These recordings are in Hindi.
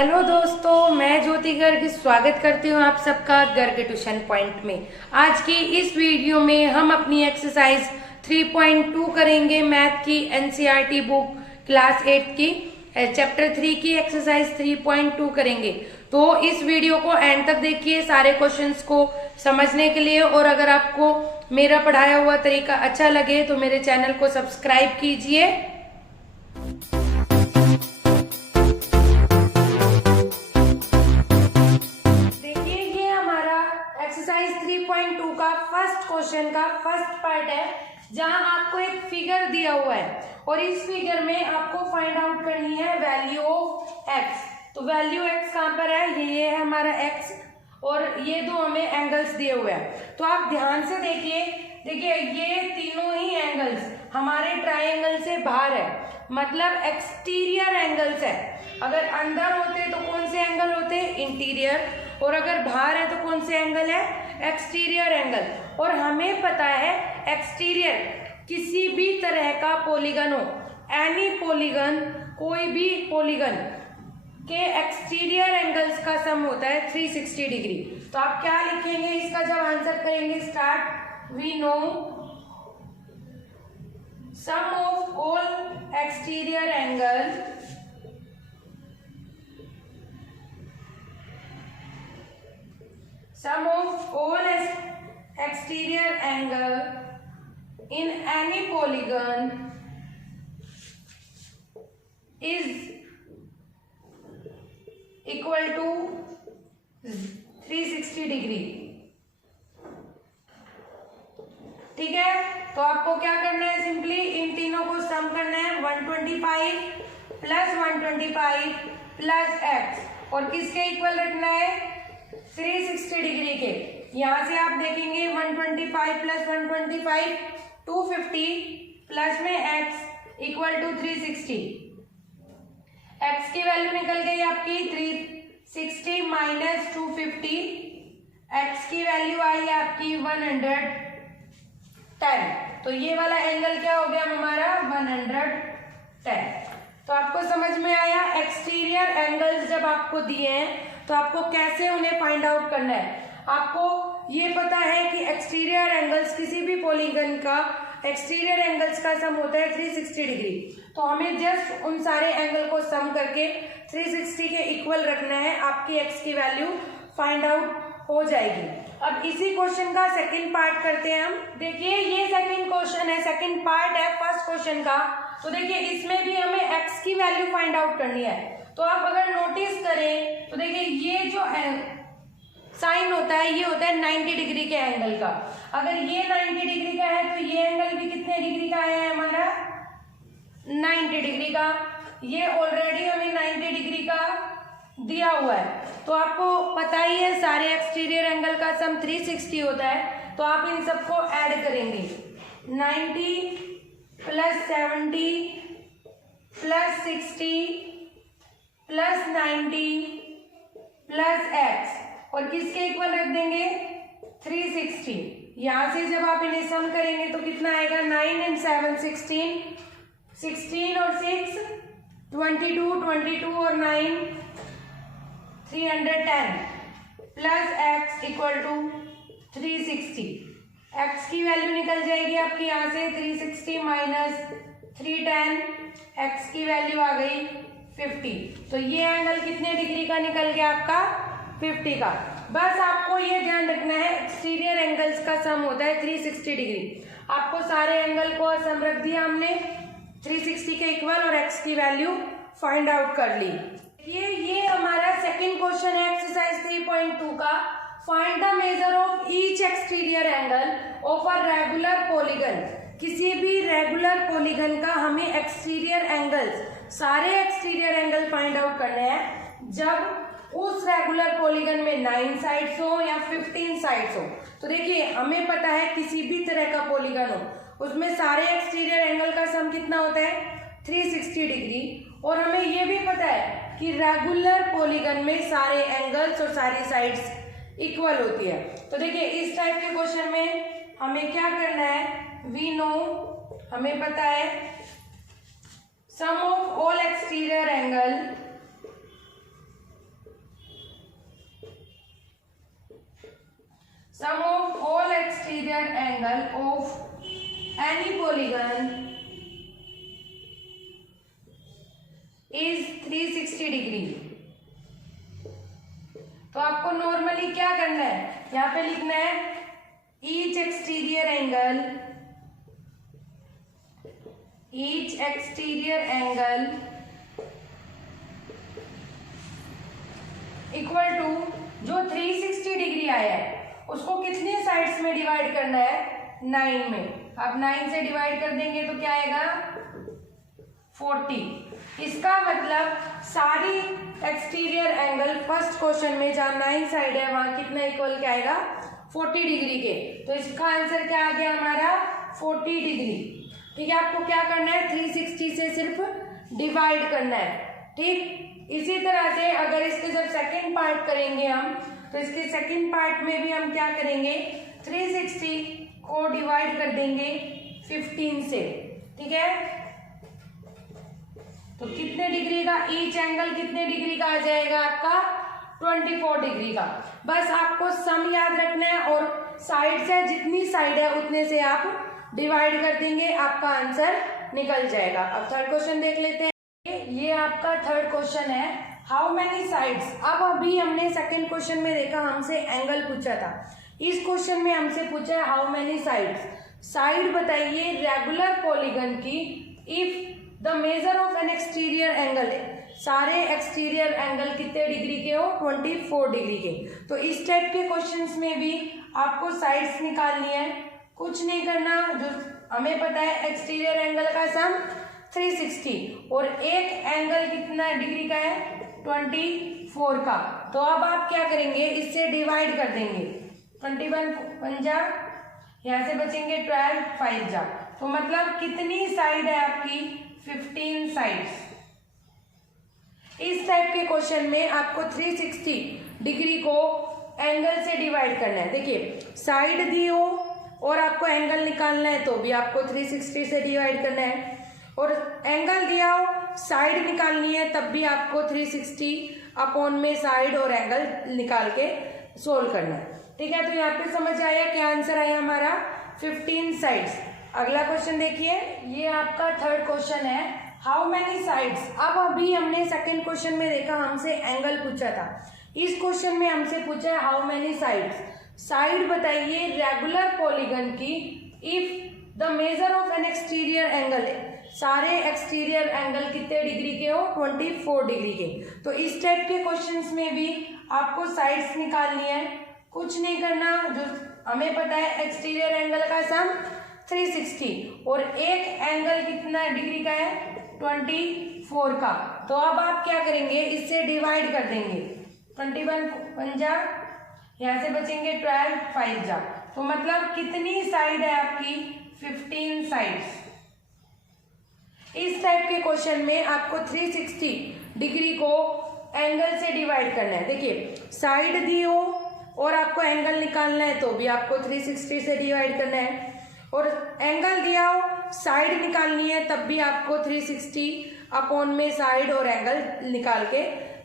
हेलो दोस्तों, मैं ज्योति गर्ग स्वागत करती हूँ आप सबका गर्ग ट्यूशन पॉइंट में। आज की इस वीडियो में हम अपनी एक्सरसाइज 3.2 करेंगे। मैथ की एनसीईआरटी बुक क्लास 8 की चैप्टर 3 की एक्सरसाइज 3.2 करेंगे। तो इस वीडियो को एंड तक देखिए सारे क्वेश्चंस को समझने के लिए। और अगर आपको मेरा पढ़ाया हुआ तरीका अच्छा लगे तो मेरे चैनल को सब्सक्राइब कीजिए। एक्सरसाइज 3.2 का फर्स्ट क्वेश्चन का फर्स्ट पार्ट है, जहां आपको एक फिगर दिया हुआ है और इस फिगर में आपको फाइंड आउट करनी है वैल्यू ऑफ एक्स। तो वैल्यू एक्स कहां पर है? ये है हमारा एक्स और ये दो हमें एंगल्स दिए हुए हैं। तो आप ध्यान से देखिए ये तीनों ही एंगल्स हमारे ट्राइंगल से बाहर है, मतलब एक्सटीरियर एंगल्स है। अगर अंदर होते तो कौन से एंगल होते? इंटीरियर। और अगर बाहर है तो कौन से एंगल है? Exterior angle. और हमें पता है एक्सटीरियर किसी भी तरह का पॉलीगन हो, एनी पॉलीगन, कोई भी पॉलीगन के एक्सटीरियर एंगल्स का सम होता है 360 डिग्री। तो आप क्या लिखेंगे इसका जब आंसर करेंगे start? We know sum of all exterior angle sum of all exterior angle in any polygon is equal to 360 degree. ठीक है, तो आपको क्या करना है? सिंपली इन तीनों को सम करना है। 125 प्लस 125 प्लस एक्स और किसके इक्वल रखना है? 360 डिग्री के। यहां से आप देखेंगे 125 प्लस 125 250 प्लस में x इक्वल टू 360। x की वैल्यू निकल गई आपकी 360 माइनस 250। x की वैल्यू आई आपकी 110। तो ये वाला एंगल क्या हो गया हमारा? 110। तो आपको समझ में आया एक्सटीरियर एंगल्स जब आपको दिए हैं तो आपको कैसे उन्हें फाइंड आउट करना है। आपको ये पता है कि एक्सटीरियर एंगल्स किसी भी पॉलीगन का एक्सटीरियर एंगल्स का सम होता है 360 डिग्री। तो हमें जस्ट उन सारे एंगल को सम करके 360 के इक्वल रखना है, आपकी एक्स की वैल्यू फाइंड आउट हो जाएगी। अब इसी क्वेश्चन का सेकंड पार्ट करते हैं हम। देखिए ये सेकंड क्वेश्चन है, सेकंड पार्ट है फर्स्ट क्वेश्चन का। तो देखिए इसमें भी हमें एक्स की वैल्यू फाइंड आउट करनी है। तो आप अगर नोटिस करें तो देखिए ये जो साइन होता है ये होता है 90 डिग्री के एंगल का। अगर ये 90 डिग्री का है तो ये एंगल भी कितने डिग्री का आया है हमारा? 90 डिग्री का। ये ऑलरेडी हमें 90 डिग्री का दिया हुआ है। तो आपको पता ही है सारे एक्सटीरियर एंगल का सम 360 होता है। तो आप इन सबको ऐड करेंगे 90 plus 70 plus 60 plus 90 plus x और किसके इक्वल रख देंगे? 360। यहां से जब आप इन्हें सम करेंगे तो कितना आएगा? 9 and 7 16, 16 और 6 22, 22 और 9 310 plus X equal to 360। X की वैल्यू निकल जाएगी आपकी यहाँ से 360 माइनस 310, एक्स की वैल्यू आ गई 50। तो ये एंगल कितने डिग्री का निकल गया आपका? 50 का। बस आपको ये ध्यान रखना है एक्सटीरियर एंगल्स का सम होता है 360 डिग्री। आपको सारे एंगल को सम रख दिया हमने 360 के इक्वल और एक्स की वैल्यू फाइंड आउट कर ली। ये हमारा सेकंड क्वेश्चन है एक्सरसाइज 3.2 का। Find the major of each exterior angle of a regular polygon. किसी भी रेगुलर पॉलीगन का हमें एक्सटीरियर एंगल्स, सारे एक्सटीरियर एंगल फाइंड आउट करने हैं जब उस रेगुलर पॉलीगन में 9 साइड्स हो या 15 साइड्स हो। तो देखिए हमें पता है किसी भी तरह का पॉलीगन हो उसमें सारे एक्सटीरियर एंगल का सम कितना होता है? 360 डिग्री। और हमें यह भी पता है कि रेगुलर पॉलीगन में सारे एंगल्स और सारी साइड्स इक्वल होती है। तो देखिए इस टाइप के क्वेश्चन में हमें क्या करना है? वी नो, हमें पता है sum of all exterior angle sum of all exterior angle of any polygon is 360 degree. तो आपको नॉर्मली क्या करना है, यहाँ पे लिखना है each exterior angle equal to जो 360 डिग्री आया है उसको कितने साइड्स में डिवाइड करना है, 9 में। आप 9 से डिवाइड कर देंगे तो क्या आएगा, 40। इसका मतलब सारी एक्सटीरियर एंगल फर्स्ट क्वेश्चन में जहाँ 9 साइड है वहां कितना इक्वल क्या आएगा, 40 डिग्री के। तो इसका आंसर क्या आ गया हमारा, 40 डिग्री। ठीक है, आपको क्या करना है, 360 से सिर्फ डिवाइड करना है। ठीक, इसी तरह से अगर इसके जब सेकंड पार्ट करेंगे हम, तो इसके सेकंड पार्ट में भी हम क्या करेंगे, 360 को डिवाइड कर देंगे 15 से। ठीक है, तो कितने डिग्री का ईच एंगल, कितने डिग्री का आ जाएगा आपका, 24 डिग्री का। बस आपको सम याद रखना है और साइड से जितनी साइड है उतने से आप डिवाइड कर देंगे, आपका आंसर निकल जाएगा। अब थर्ड क्वेश्चन देख लेते हैं। ये आपका थर्ड क्वेश्चन है, हाउ मेनी साइड्स। अब अभी हमने सेकंड क्वेश्चन में देखा हमसे एंगल पूछा था, इस क्वेश्चन में हमसे पूछा है हाउ मेनी साइड्स। साइड बताइए रेगुलर पॉलीगन की if the measure of N exterior angle, सारे एक्सटीरियर एंगल कितने डिग्री के हो, 24 डिग्री के। तो इस टाइप के क्वेश्चंस में भी आपको साइड्स निकालनी है, कुछ नहीं करना, जो हमें पता है एक्सटीरियर एंगल का सम 360 और एक एंगल कितना डिग्री का है, 24 का। तो अब आप क्या करेंगे, इससे डिवाइड कर देंगे, 21 पंजा, यहाँ से बचेंगे 12 5 जा, तो मतलब कितनी साइड है आपकी, 15 साइड्स। इस टाइप के क्वेश्चन में आपको 360 डिग्री को एंगल से डिवाइड करना है। देखिए साइड दी हो और आपको एंगल निकालना है तो भी आपको 360 से डिवाइड करना है, और एंगल दिया हो साइड निकालनी है तब भी आपको 360 अपॉन में साइड और एंगल निकाल के सोल्व करना है। ठीक है, तो यहाँ पे समझ आया क्या आंसर आया हमारा, 15 साइड्स। अगला क्वेश्चन देखिए, ये आपका थर्ड क्वेश्चन है, हाउ मेनी साइड्स। अब अभी हमने सेकंड क्वेश्चन में देखा हमसे एंगल पूछा था, इस क्वेश्चन में हमसे पूछा है हाउ मेनी साइड्स। साइड बताइए रेगुलर पॉलीगन की if the measure of N exterior angle, सारे एक्सटीरियर एंगल कितने डिग्री के हो, 24 डिग्री के। तो इस टाइप के क्वेश्चंस में भी आपको साइड्स निकालनी है, कुछ नहीं करना, जो हमें पता है एक्सटीरियर एंगल का सम 360 और एक एंगल कितना डिग्री का है, 24 का। तो अब आप क्या करेंगे, इससे डिवाइड कर देंगे, 21 पंजा, यहाँ से बचेंगे 12 5 जा, तो मतलब कितनी साइड है आपकी, 15 साइड्स। इस टाइप के क्वेश्चन में आपको 360 डिग्री को एंगल से डिवाइड करना है। देखिए साइड दी हो और आपको एंगल निकालना है तो भी आपको 360 से डिवाइड करना है, और एंगल दिया हो साइड निकालनी है तब भी आपको 360 अपॉन में साइड और एंगल निकाल के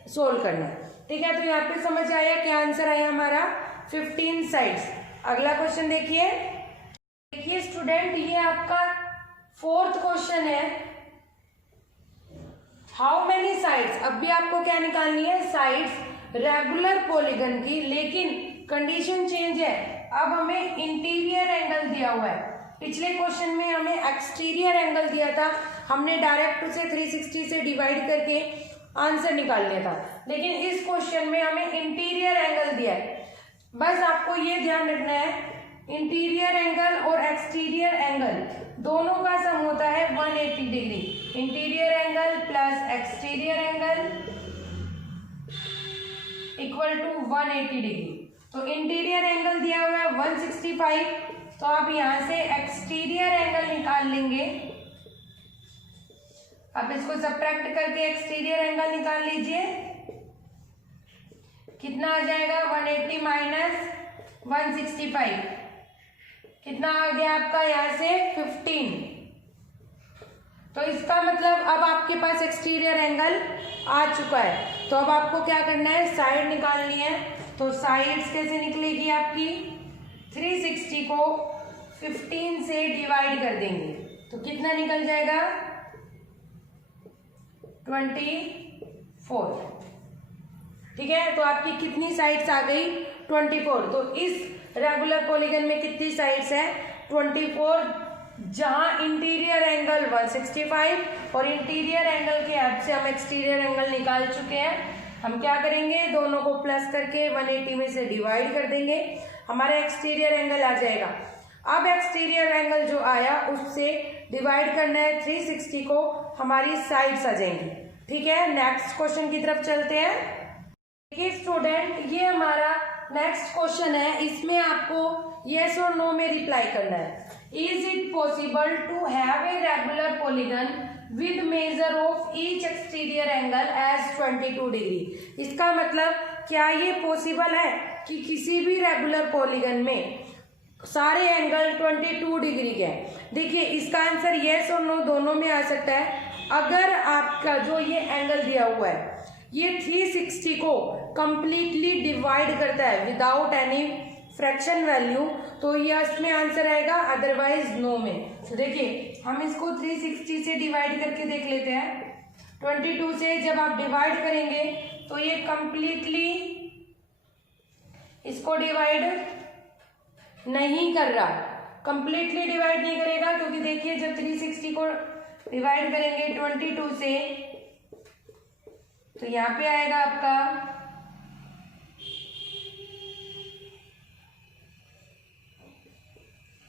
सोल्व करना है। ठीक है, तो यहाँ पे समझ आया क्या आंसर आया हमारा, 15 साइड्स। अगला क्वेश्चन देखिए, देखिए स्टूडेंट, ये आपका फोर्थ क्वेश्चन है, हाउ मेनी साइड्स। अब भी आपको क्या निकालनी है, साइड्स रेगुलर पॉलीगन की, लेकिन कंडीशन चेंज है, अब हमें इंटीरियर एंगल दिया हुआ है। पिछले क्वेश्चन में हमें एक्सटीरियर एंगल दिया था, हमने डायरेक्ट उसे 360 से डिवाइड करके आंसर निकाल लिया था, लेकिन इस क्वेश्चन में हमें इंटीरियर एंगल दिया है। बस आपको ये ध्यान रखना है, इंटीरियर एंगल और एक्सटीरियर एंगल दोनों का सम होता है 180 degree. Interior angle plus exterior angle equal to 180 degree. तो इंटीरियर एंगल दिया हुआ है 165, तो आप यहां से एक्सटीरियर एंगल निकाल लेंगे। आप इसको सब्ट्रैक्ट करके एक्सटीरियर एंगल निकाल लीजिए, कितना आ जाएगा, 180 माइनस 165, कितना आ गया आपका यहाँ से 15। तो इसका मतलब अब आपके पास एक्सटीरियर एंगल आ चुका है। तो अब आपको क्या करना है, साइड निकालनी है। तो साइड्स कैसे निकलेगी आपकी, 360 को 15 से डिवाइड कर देंगे तो कितना निकल जाएगा 24। ठीक है, तो आपकी कितनी साइड्स आ गई 24। तो इस रेगुलर पॉलीगन में कितनी साइड्स है 24, जहां इंटीरियर एंगल 165 और इंटीरियर एंगल के हेल्प से हम एक्सटीरियर एंगल निकाल चुके हैं। हम क्या करेंगे, दोनों को प्लस करके 180 में से डिवाइड कर देंगे, हमारा एक्सटीरियर एंगल आ जाएगा। अब एक्सटीरियर एंगल जो आया उससे डिवाइड करना है 360 को, हमारी साइड्स आ जाएंगी। ठीक है, नेक्स्ट क्वेश्चन की तरफ चलते हैं। देखिए स्टूडेंट, ये हमारा नेक्स्ट क्वेश्चन है, इसमें आपको यस और नो में रिप्लाई करना है। Is it possible to have a regular polygon with measure of each exterior angle as 22 degree. इसका मतलब क्या ये पॉसिबल है कि किसी भी रेगुलर पॉलीगन में सारे एंगल 22 डिग्री के हैं। देखिए इसका आंसर यस और नो दोनों में आ सकता है। अगर आपका जो ये एंगल दिया हुआ है ये 360 को कंप्लीटली डिवाइड करता है विदाउट एनी फ्रैक्शन वैल्यू, तो ये इसमें आंसर आएगा, अदरवाइज नो में। तो देखिए हम इसको 360 से डिवाइड करके देख लेते हैं। 22 से जब आप डिवाइड करेंगे तो ये कंप्लीटली इसको डिवाइड नहीं कर रहा, कंप्लीटली डिवाइड नहीं करेगा, क्योंकि देखिए जब 360 को डिवाइड करेंगे 22 से तो यहाँ पे आएगा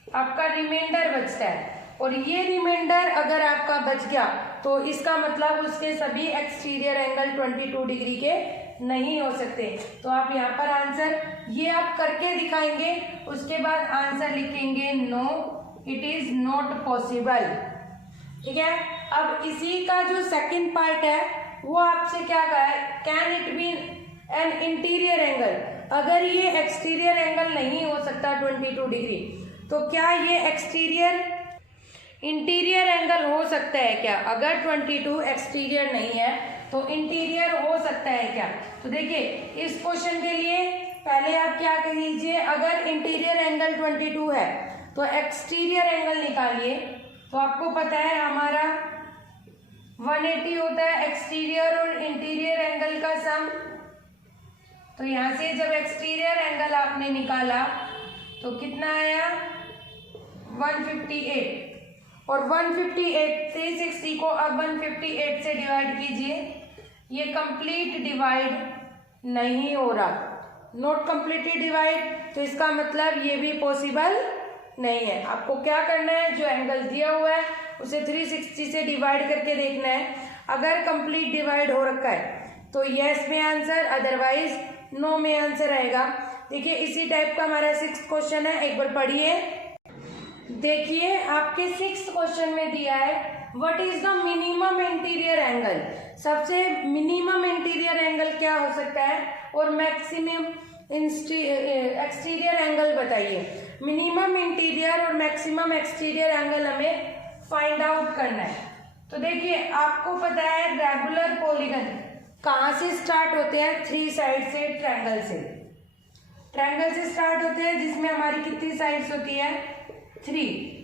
आपका रिमाइंडर बचता है, और ये रिमाइंडर अगर आपका बच गया तो इसका मतलब उसके सभी एक्सटीरियर एंगल 22 डिग्री के नहीं हो सकते। तो आप यहाँ पर आंसर ये आप करके दिखाएंगे, उसके बाद आंसर लिखेंगे no, it is not possible. ठीक है, अब इसी का जो सेकंड पार्ट है वो आपसे क्या कहा है, can it be an interior angle. अगर ये एक्सटीरियर एंगल नहीं हो सकता 22 डिग्री, तो क्या ये एक्सटीरियर इंटीरियर एंगल हो सकता है क्या। अगर 22 एक्सटीरियर नहीं है तो इंटीरियर हो सकता है क्या। तो देखिए इस क्वेश्चन के लिए पहले आप क्या कीजिए, अगर इंटीरियर एंगल 22 है तो एक्सटीरियर एंगल निकालिए। तो आपको पता है हमारा 180 होता है एक्सटीरियर और इंटीरियर एंगल का सम। तो यहां से जब एक्सटीरियर एंगल आपने निकाला तो कितना आया 158, और 158 360 को अब 158 से डिवाइड कीजिए, ये कंप्लीट डिवाइड नहीं हो रहा, नॉट कंप्लीटली डिवाइड, तो इसका मतलब ये भी पॉसिबल नहीं है। आपको क्या करना है, जो एंगल दिया हुआ है उसे 360 से डिवाइड करके देखना है। अगर कंप्लीट डिवाइड हो रखा है तो यस में आंसर, अदरवाइज नो में आंसर आएगा। देखिए इसी टाइप का हमारा 6th क्वेश्चन है, एक बार पढ़िए। देखिए आपके 6th क्वेश्चन में दिया है what is the minimum interior angle. सबसे मिनिमम इंटीरियर एंगल क्या हो सकता है और मैक्सिमम एक्सटीरियर एंगल बताइए। मिनिमम इंटीरियर और मैक्सिमम एक्सटीरियर एंगल हमें फाइंड आउट करना है। तो देखिए आपको पता है रेगुलर पॉलीगन कहाँ से स्टार्ट होते हैं, 3 साइड से, ट्रायंगल से। ट्रायंगल से स्टार्ट होते हैं जिसमें हमारी कितनी साइड्स होती है 3।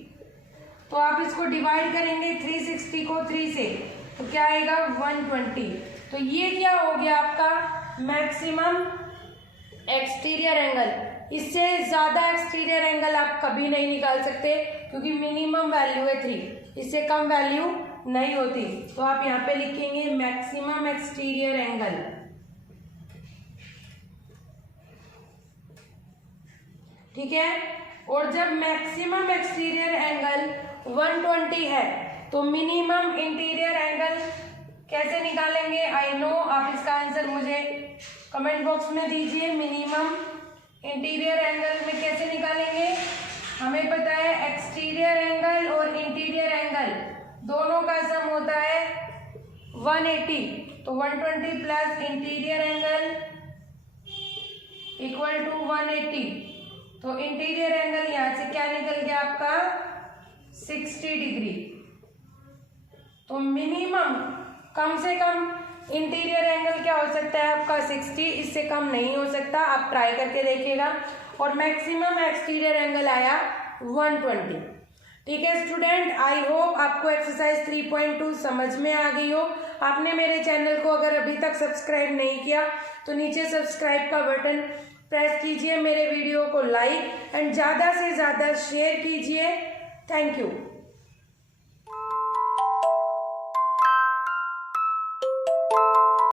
तो आप इसको डिवाइड करेंगे 360 को 3 से तो क्या आएगा 120। तो ये क्या हो गया आपका मैक्सिमम एक्सटीरियर एंगल। इससे ज्यादा एक्सटीरियर एंगल आप कभी नहीं निकाल सकते क्योंकि मिनिमम वैल्यू है 3, इससे कम वैल्यू नहीं होती। तो आप यहाँ पे लिखेंगे मैक्सिमम एक्सटीरियर एंगल। ठीक है, और जब मैक्सिमम एक्सटीरियर एंगल 120 है तो मिनिमम इंटीरियर एंगल कैसे निकालेंगे, आई नो। आप इसका आंसर मुझे कमेंट बॉक्स में दीजिए। मिनिमम इंटीरियर एंगल में कैसे निकालेंगे, हमें पता है एक्सटीरियर एंगल और इंटीरियर एंगल दोनों का सम होता है 180। तो 120 plus interior angle equal to 180। तो इंटीरियर एंगल यहां से क्या निकल गया आपका 60 डिग्री। तो मिनिमम कम से कम इंटीरियर एंगल क्या हो सकता है आपका 60, इससे कम नहीं हो सकता, आप ट्राई करके देखिएगा। और मैक्सिमम एक्सटीरियर एंगल आया 120। ठीक है स्टूडेंट, आई होप आपको एक्सरसाइज 3.2 समझ में आ गई हो। आपने मेरे चैनल को अगर अभी तक सब्सक्राइब नहीं किया तो नीचे सब्सक्राइब का बटन प्रेस कीजिए, मेरे वीडियो को लाइक एंड ज़्यादा से ज़्यादा शेयर कीजिए। Thank you.